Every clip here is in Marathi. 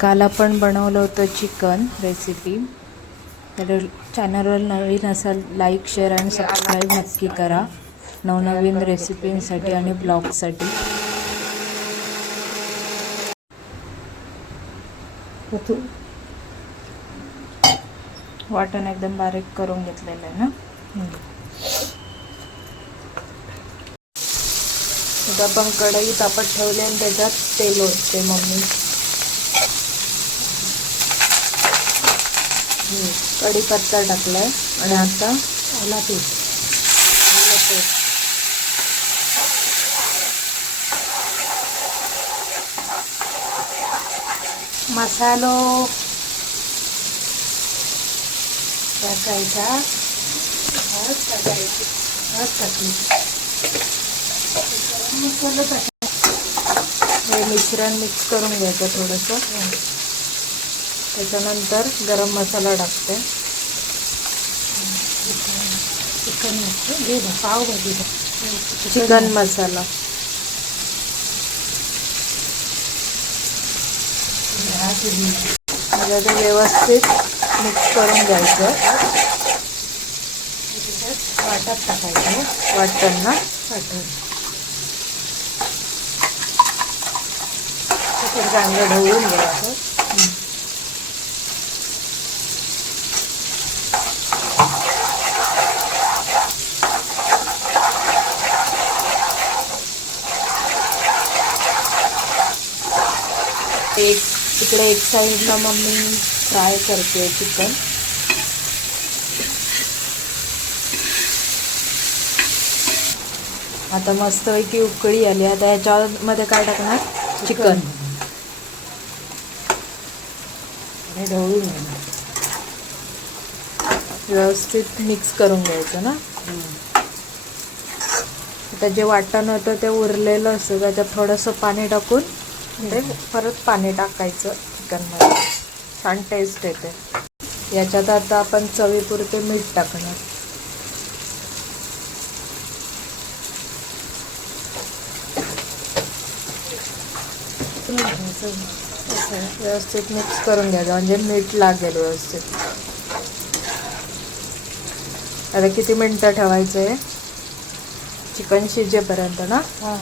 काल आपण बनवलं होतं चिकन रेसिपी तर चॅनलवर नवीन असाल लाईक शेअर आणि सबस्क्राईब नक्की करा. नवनवीन रेसिपींसाठी आणि ब्लॉगसाठी वाटण एकदम बारीक करून घेतलेलं आहे ना? आपण कढई तापत ठेवली आणि त्याच्यात तेल ओतते मम्मी. कढीपत्ता टाकलाय आणि आता आला पीठ मसालो टाकायचा. हळद टाकायची. हळद टाकली. मसाला टाकायचा हे मिश्रण मिक्स करून घ्यायचं थोडंसं. त्याच्यानंतर गरम मसाला टाकते. चिकन घे ना पावभाजी चिकन मसाला. मला ते व्यवस्थित मिक्स करून घ्यायचं. वाटत टाकायचं वाटण ना? वाटण. चांगलं ढवळून घ्यायचं. एक तिकडे एक साईडला मम्मी फ्राय करते चिकन. आता मस्तपैकी उकळी आली. आता याच्यामध्ये काय टाकणार? चिकन. ढवळून घ्यायचं व्यवस्थित मिक्स करून घ्यायचं ना? आता जे वाटण होतं ते उरलेलं असतं. त्याच्यात थोडंसं पाणी टाकून ते परत पाणी टाकायचं चिकनमध्ये. छान टेस्ट येते. याच्यात आता आपण चवीपुरते मीठ टाकणार. व्यवस्थित मिक्स करून घ्यायचं म्हणजे मीठ लागेल व्यवस्थित. आता किती मिनटं ठेवायचं आहे चिकन शिजेपर्यंत ना? हां.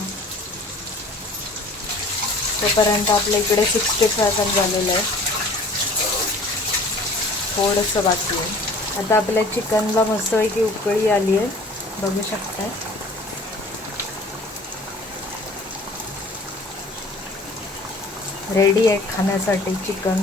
तोपर्यंत आपल्या इकडे सिक्स्टी फाय पण झालेलं आहे. थोडंसं बाकी आहे. आता आपल्या चिकनला मस्तपैकी उकळी आली आहे. बघू शकताय. रेडी आहे खाण्यासाठी चिकन.